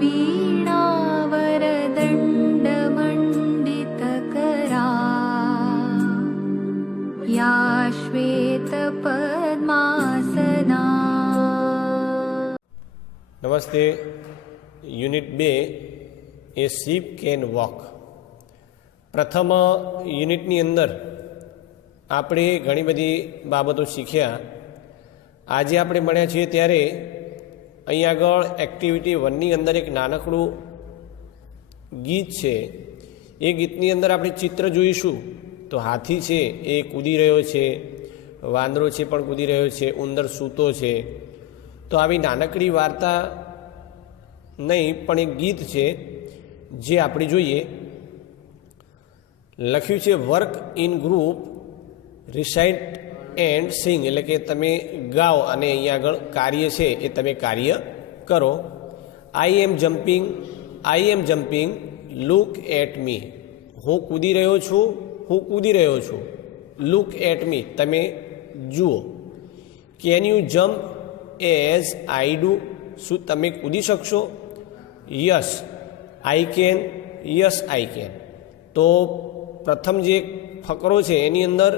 वीणावरदण्डमण्डितकरा या श्वेतपद्मासना। नमस्ते। Unit 2 a ship can walk. પ્રથમ યુનિટની અંદર આપણે ઘણી બધી બાબતો શીખ્યા. આજે આપણે ભણ્યા છીએ ત્યારે અહીં આગળ એક્ટિવિટી 1ની અંદર એક નાનકડું ગીત છે. એ ગીતની અંદર આપણે ચિત્ર જોઈશું તો હાથી છે એ કૂદી રહ્યો છે, વાંદરો છે પણ કૂદી રહ્યો છે, ઉંદર સૂતો છે. તો આવી નાનકડી વાર્તા નહીં પણ એક ગીત છે જે આપણે જોઈએ. લખ્યું છે work in group, recite and sing, એટલે કે તમે ગાઓ અને અહીંયા આગળ કાર્ય છે એ તમે કાર્ય કરો. I am jumping, look at me. હું કૂદી રહ્યો છું, હું કૂદી રહ્યો છું. લુક એટ મી, તમે જુઓ. Can you jump as I do, શું તમે કૂદી શકશો? Yes I can, yes I can. તો પ્રથમ જે ફકરો છે એની અંદર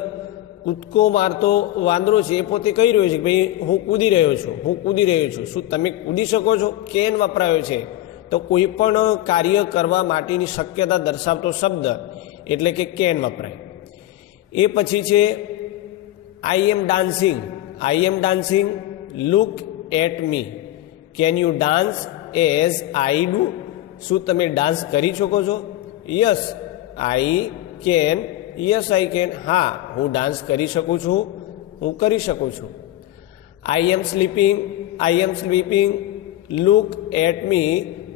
કૂદકો મારતો વાંદરો છે એ પોતે કહી રહ્યો છે કે ભાઈ હું કૂદી રહ્યો છું, હું કૂદી રહ્યો છું. શું તમે કૂદી શકો છો? કેન વપરાયો છે. તો કોઈ પણ કાર્ય કરવા માટેની શક્યતા દર્શાવતો શબ્દ એટલે કે કેન વપરાય. એ પછી છે I am dancing, look at me. Can you dance as I do, શું તમે ડાન્સ કરી શકો છો? Yes I can, yes I can. હા હું ડાન્સ કરી શકું છું, હું કરી શકું છું. I am sleeping, look at me.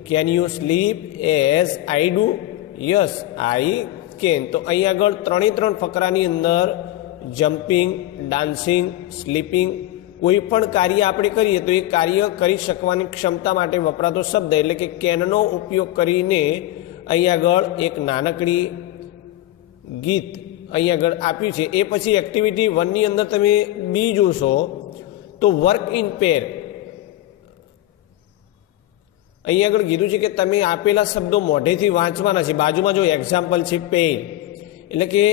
Can you sleep as I do? Yes I can. તો અહીં આગળ 3 ફકરાની અંદર જમ્પિંગ, ડાન્સિંગ, સ્લીપિંગ, કોઈ પણ કાર્ય આપણે કરીએ તો એ કાર્ય કરી શકવાની ક્ષમતા માટે વપરાતો શબ્દ એટલે કે કેનનો ઉપયોગ કરીને અહીં આગળ એક નાનકડી ગીત અહીં આગળ આપ્યું છે. એ પછી એક્ટિવિટી 1ની અંદર તમે બી જોશો તો વર્ક ઇન પેર. અહીં આગળ કીધું છે કે તમે આપેલા શબ્દો મોઢેથી વાંચવાના છે. બાજુમાં જો એક્ઝામ્પલ છે પેન, એટલે કે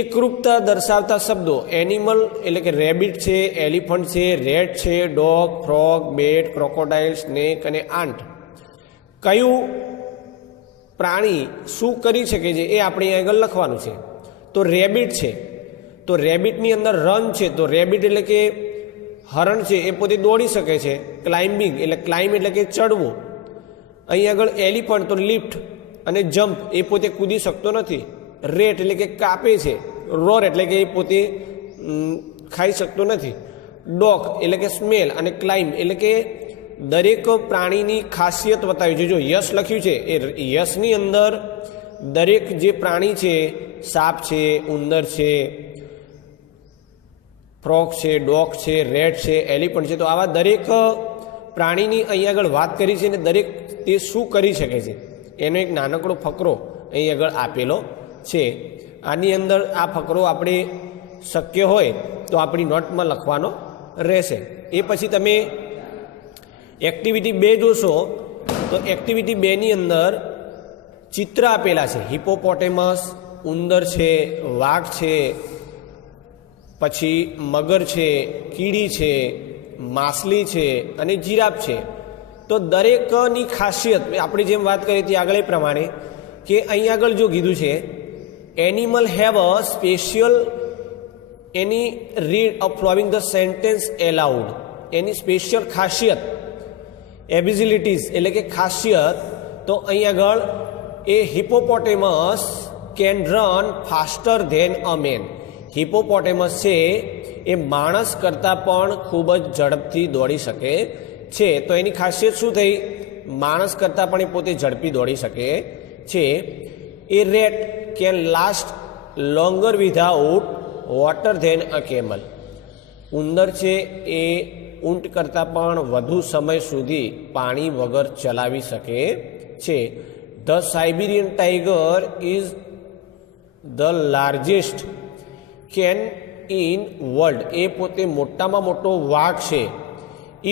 એકરૂપતા દર્શાવતા શબ્દો. એનિમલ એટલે કે રેબિટ છે, એલિફન્ટ છે, રેટ છે, ડોગ, ફ્રોગ, બેટ, ક્રોકોડાઇલ, સ્નેક અને આંટ. કયું પ્રાણી શું કરી શકે છે એ આપણે અહીં આગળ લખવાનું છે. તો રેબિટ છે તો રેબિટની અંદર રન છે, તો રેબિટ એટલે કે હરણ છે એ પોતે દોડી શકે છે. ક્લાઇમ્બિંગ એટલે ક્લાઇમ્બ એટલે કે ચડવું. અહીં આગળ એલિફન્ટ તો લિફ્ટ અને જમ્પ એ પોતે કૂદી શકતો નથી. રેટ એટલે કે કાપે છે. રોર એટલે કે એ પોતે ખાઈ શકતો નથી. ડોગ એટલે કે સ્મેલ અને ક્લાઇમ્બ એટલે કે દરેક પ્રાણીની ખાસિયત બતાવી છે. જો યસ લખ્યું છે એ યસની અંદર દરેક જે પ્રાણી છે, સાપ છે, ઉંદર છે, ફ્રોગ છે, ડોગ છે, રેટ છે, એલિફન્ટ છે, તો આવા દરેક પ્રાણીની અહીં આગળ વાત કરી છે ને દરેક તે શું કરી શકે છે એનો એક નાનકડો ફકરો અહીં આગળ આપેલો છે. આની અંદર આ ફકરો આપણે શક્ય હોય તો આપણી નોટમાં લખવાનો રહેશે. એ પછી તમે એક્ટિવિટી 2 જોશો તો એક્ટિવિટી 2ની અંદર ચિત્ર આપેલા છે. હિપોપોટેમસ, ઉંદર છે, વાઘ છે, પછી મગર છે, કીડી છે, માછલી છે અને જીરાફ છે. તો દરેકની ખાસિયત આપણે જેમ વાત કરી હતી આગળ એ પ્રમાણે કે અહીં આગળ જો કીધું છે animal have a special any read of following the sentence aloud. એની સ્પેશિયલ ખાસિયત એબિલિટીઝ એટલે કે ખાસિયત. તો અહીં આગળ a hippopotamus can run faster than a man. Hippopotamus છે એ માણસ કરતાં પણ ખૂબ જ ઝડપથી દોડી શકે છે. તો એની ખાસિયત શું થઈ? માણસ કરતાં પણ એ પોતે ઝડપી દોડી શકે છે. A rat can last longer without water than a camel. ઉંદર છે એ ઊંટ કરતાં પણ વધુ સમય સુધી પાણી વગર ચલાવી શકે છે. The Siberian tiger is the largest cat in world. એ પોતે મોટામાં મોટો વાઘ છે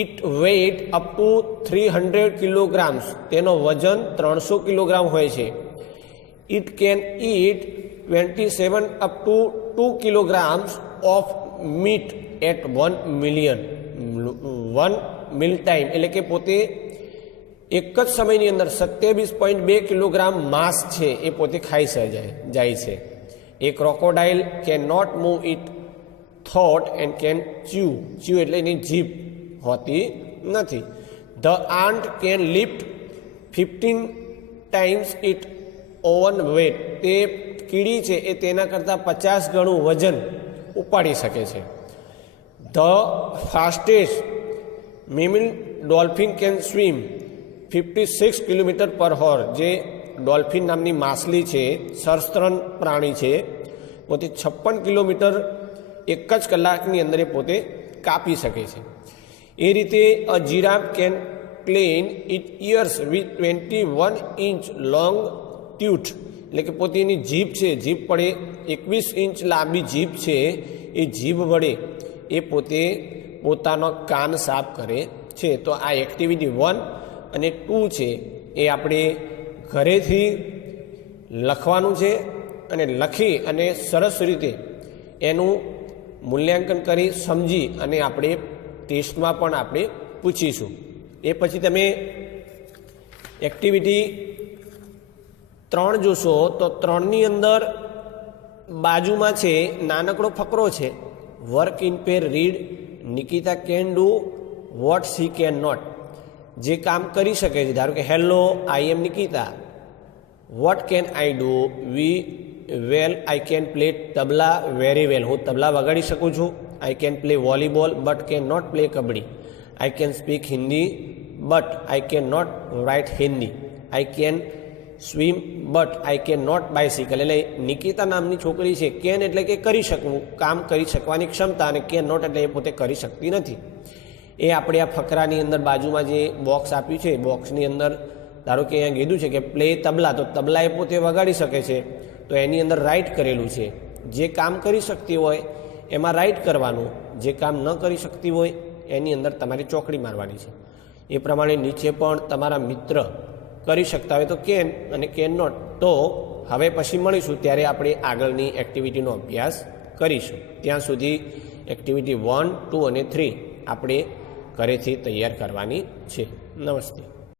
it weight up to 300 kilograms, તેનો વજન 300 કિલોગ્રામ હોય છે. It can eat 27 up to 2 kilograms of meat at 1 million 1 meal time, એટલે કે પોતે એક જ સમયની અંદર 27.2 કિલોગ્રામ માંસ છે એ પોતે ખાઈ જાય છે. A crocodile can not move it thought and can chew એટલે એની જીભ હોતી નથી. The ant can lift 15 times it own weight, તે કીડી છે એ તેના કરતાં 50 ગણું વજન ઉપાડી શકે છે. The fastest mammal dolphin can swim 56 kilometre per hour, જે ડોલ્ફિન નામની માછલી છે, સસ્તન પ્રાણી છે, પોતે 56 કિલોમીટર એક જ કલાકની અંદર એ પોતે કાપી શકે છે. એ રીતે a giraffe can clean it ears with 21 inch long tooth, એટલે કે પોતે એની જીભ છે, જીભ વડે 21 ઇંચ લાંબી જીભ છે, એ જીભ વડે એ પોતે પોતાનો કાન સાફ કરે છે. તો આ એક્ટિવિટી 1 અને 2 છે એ આપણે ઘરેથી લખવાનું છે, અને લખી અને સરસ રીતે એનું મૂલ્યાંકન કરી સમજી અને આપણે ટેસ્ટમાં પણ આપણે પૂછીશું. એ પછી તમે એક્ટિવિટી 3 જોશો તો 3ની અંદર બાજુમાં છે નાનકડો ફકરો છે, work in pair read Nikita can do what she can not, જે કામ કરી શકે છે. ધારો કે hello I am Nikita, what can I do well I can play tabla very well, હું તબલા વગાડી શકું છું. I can play volleyball but can not play kabaddi. I can speak Hindi but I can not write Hindi. I can swim but I can not bicycle. એટલે નિકિતા નામની છોકરી છે, can એટલે કે કરી શકવું, કામ કરી શકવાની ક્ષમતા, અને કેન નોટ એટલે એ પોતે કરી શકતી નથી. એ આપણે આ ફકરાની અંદર બાજુમાં જે બોક્સ આપ્યું છે, બોક્સની અંદર ધારો કે અહીંયા કીધું છે કે પ્લે તબલા, તો તબલા એ પોતે વગાડી શકે છે, તો એની અંદર રાઇટ કરેલું છે. જે કામ કરી શકતી હોય એમાં રાઇટ કરવાનું, જે કામ ન કરી શકતી હોય એની અંદર તમારે ચોકડી મારવાની છે. એ પ્રમાણે નીચે પણ તમારા મિત્ર કરી શકતા હોય તો કેન અને કેન નોટ. તો હવે પછી મળીશું ત્યારે આપણે આગળની એક્ટિવિટીનો અભ્યાસ કરીશું. ત્યાં સુધી એક્ટિવિટી 1, 2 અને 3 આપણે ઘરેથી તૈયાર કરવાની છે. નમસ્તે.